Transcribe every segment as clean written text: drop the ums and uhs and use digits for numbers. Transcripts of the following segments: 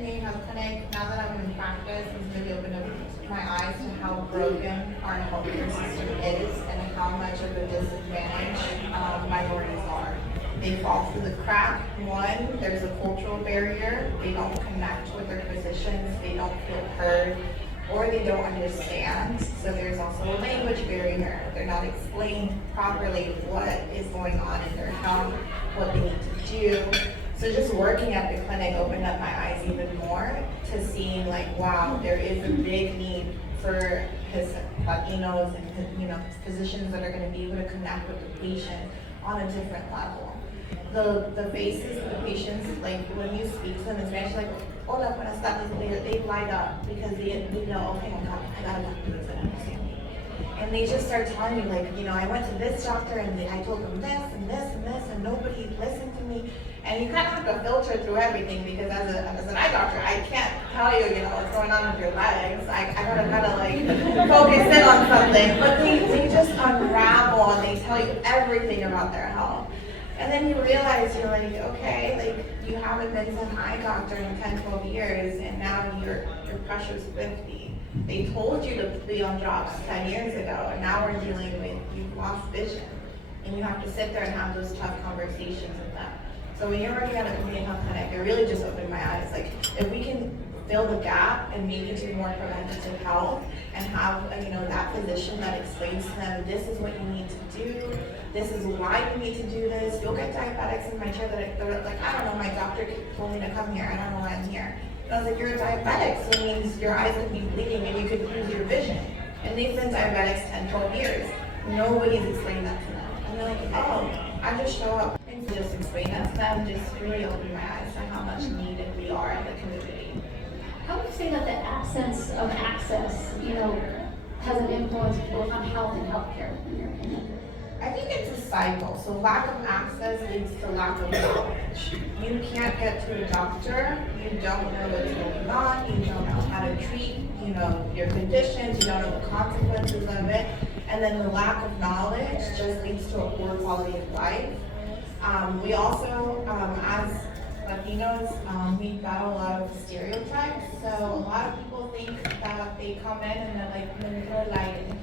community health clinic, now that I'm in practice, has really opened up my eyes to how broken our healthcare system is and how much of a disadvantage minorities are. They fall through the crack. One, there's a cultural barrier. They don't connect with their physicians. They don't feel heard, or they don't understand. So there's also a language barrier. They're not explained properly what is going on in their health, what they need to do. So just working at the clinic opened up my eyes even more to seeing like, wow, there is a big need for Latinos and physicians that are going to be able to connect with the patient on a different level. The faces of the patients, like when you speak to them in Spanish, like, hola, buenas tardes, they light up because they know, okay, I gotta talk to this and understand me. And they just start telling me, like, I went to this doctor and I told them this and this and this and nobody listened to me. And you kind of have to filter through everything because as an eye doctor, I can't tell you, what's going on with your legs. I gotta like focus in on something. But they just unravel and they tell you everything about their health. And then you realize you're like, okay, like you haven't been to an eye doctor in 10, 12 years and now your pressure's 50. They told you to be on drops 10 years ago and now we're dealing with you've lost vision. And you have to sit there and have those tough conversations with them. So when you're working at a community health clinic, it really just opened my eyes. Like if we can fill the gap and make it to more preventative health and have that physician that explains to them, this is what you need to do, this is why you need to do this. You'll get diabetics in my chair that are like, I don't know, my doctor told me to come here, I don't know why I'm here. And I was like, you're a diabetic, so it means your eyes could be bleeding and you could lose your vision. And they've been diabetics 10, 12 years. Nobody's explained that to them. And they're like, oh, I just show up. And to just explain that to them just really opened my eyes to how much needed we are in the community. How would you say that the absence of access, has an influence both on health and healthcare, in your opinion? I think it's a cycle. So lack of access leads to lack of knowledge. You can't get to a doctor. You don't know what's going on. You don't know how to treat, your conditions. You don't know the consequences of it. And then the lack of knowledge just leads to a poor quality of life. We also, as Latinos, we've got a lot of stereotypes. So a lot of people think that they come in and they're like, lighting,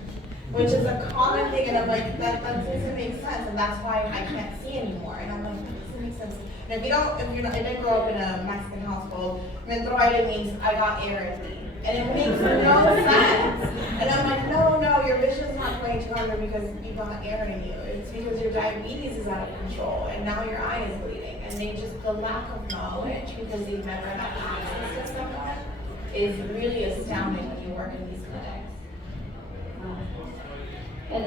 which is a common thing, and I'm like, that doesn't make sense, and that's why I can't see anymore. And I'm like, that doesn't make sense. And I didn't grow up in a Mexican household, mentroide means I got air in me. And it makes no sense. And I'm like, no, your vision is not going 200 because you got air in you. It's because your diabetes is out of control, and now your eye is bleeding. And the lack of knowledge, because they've never had access to someone, is really astounding when you work in these clinics. And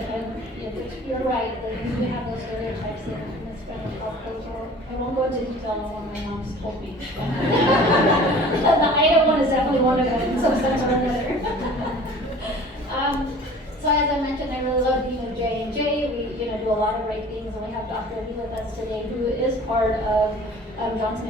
you're right, that you do have those stereotypes in the Spanish health culture. I won't go into detail on what my mom's told me. The item one is definitely one of them in some sense or another. So as I mentioned, I really love being with J&J. We do a lot of great things, and we have Dr. Lee with us today, who is part of Johnson &